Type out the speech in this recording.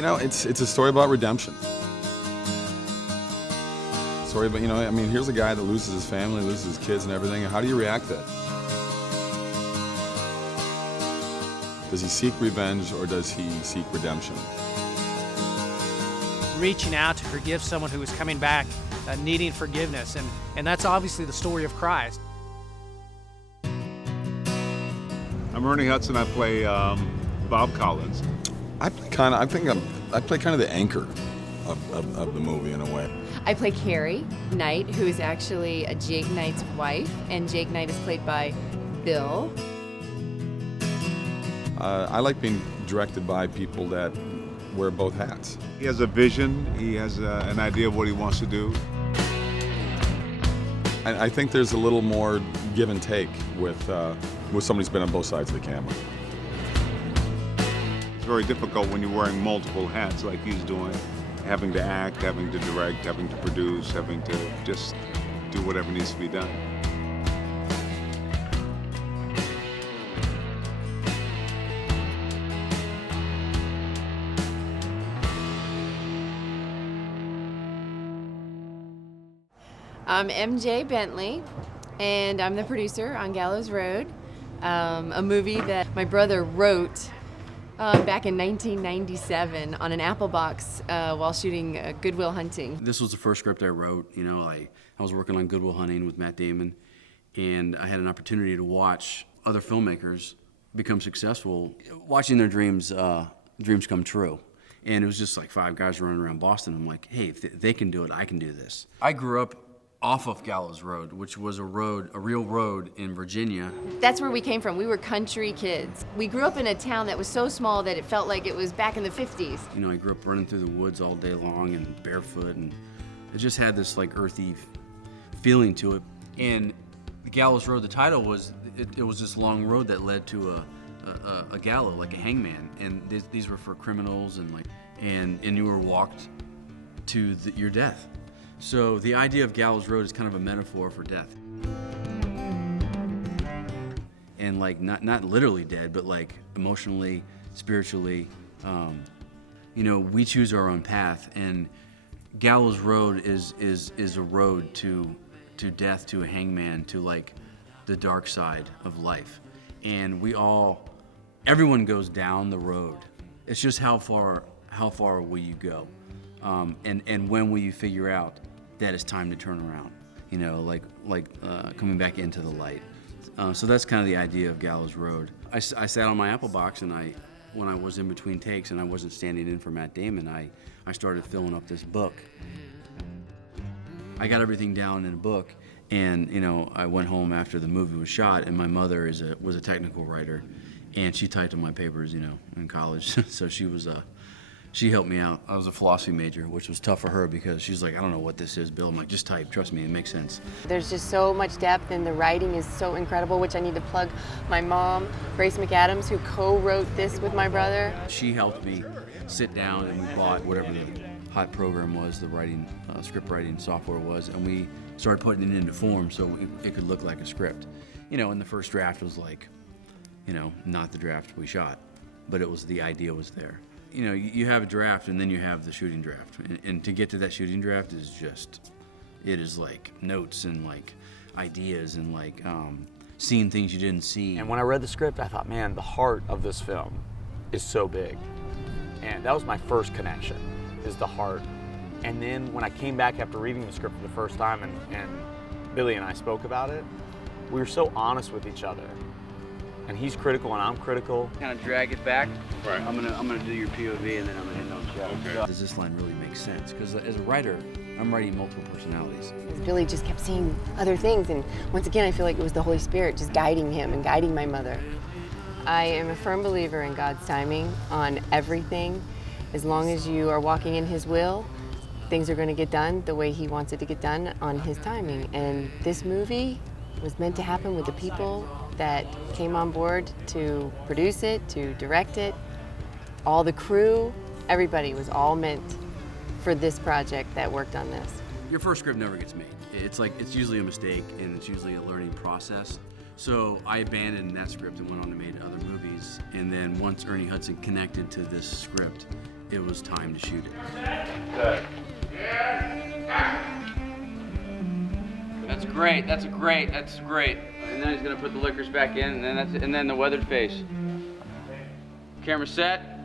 You know, it's a story about redemption. Story about, you know, I mean, here's a guy that loses his family, loses his kids and everything. How do you react to that? Does he seek revenge or does he seek redemption? Reaching out to forgive someone who is coming back, needing forgiveness, and that's obviously the story of Christ. I'm Ernie Hudson. I play Bob Collins. I play kind of the anchor of the movie in a way. I play Carrie Knight, who is actually Jake Knight's wife, and Jake Knight is played by Bill. I like being directed by people that wear both hats. He has a vision. He has an idea of what he wants to do. I think there's a little more give and take with somebody who's been on both sides of the camera. It's very difficult when you're wearing multiple hats like he's doing, having to act, having to direct, having to produce, having to just do whatever needs to be done. I'm MJ Bentley, and I'm the producer on Gallows Road, a movie that my brother wrote back in 1997 on an Apple box while shooting Good Will Hunting. This was the first script I wrote. You know, I was working on Good Will Hunting with Matt Damon, and I had an opportunity to watch other filmmakers become successful, watching their dreams come true. And it was just like 5 guys running around Boston. I'm like, hey, if they can do it, I can do this. I grew up off of Gallows Road, which was a real road in Virginia. That's where we came from. We were country kids. We grew up in a town that was so small that it felt like it was back in the 50s. You know, I grew up running through the woods all day long and barefoot, and it just had this like earthy feeling to it. And the Gallows Road, the title was, it was this long road that led to a gallows, like a hangman. And these were for criminals and you were walked to your death. So the idea of Gallows Road is kind of a metaphor for death. And like not literally dead, but like emotionally, spiritually, you know, we choose our own path, and Gallows Road is a road to death, to a hangman, to like the dark side of life. And everyone goes down the road. It's just how far will you go? And when will you figure out that it's time to turn around, you know, like coming back into the light. So that's kind of the idea of Gallows Road. I sat on my Apple box, and when I was in between takes and I wasn't standing in for Matt Damon, I started filling up this book. I got everything down in a book, and you know, I went home after the movie was shot, and my mother was a technical writer, and she typed on my papers, you know, in college. So she helped me out. I was a philosophy major, which was tough for her because she's like, I don't know what this is, Bill. I'm like, just type, trust me, it makes sense. There's just so much depth, and the writing is so incredible, which I need to plug my mom, Grace McAdams, who co-wrote this with my brother. She helped me sit down, and we bought whatever the hot program was, the writing, script writing software was, and we started putting it into form so it could look like a script. You know, and the first draft was like, you know, not the draft we shot, but the idea was there. You know, you have a draft, and then you have the shooting draft. And to get to that shooting draft it is like notes and like ideas and like seeing things you didn't see. And when I read the script, I thought, man, the heart of this film is so big. And that was my first connection, is the heart. And then when I came back after reading the script for the first time and Billy and I spoke about it, we were so honest with each other. And he's critical and I'm critical. Kind of drag it back. Right. I'm gonna do your POV, and then I'm gonna hit on the show. Okay. Does this line really make sense? Because as a writer, I'm writing multiple personalities. Billy just kept seeing other things, and once again, I feel like it was the Holy Spirit just guiding him and guiding my mother. I am a firm believer in God's timing on everything. As long as you are walking in His will, things are going to get done the way He wants it to get done on His timing. And this movie was meant to happen with the people that came on board to produce it, to direct it. All the crew, everybody was all meant for this project that worked on this. Your first script never gets made. It's usually a mistake, and it's usually a learning process. So I abandoned that script and went on to make other movies. And then once Ernie Hudson connected to this script, it was time to shoot it. That's great. That's great. That's great. And then he's gonna put the liquors back in, and then the weathered face. Camera set.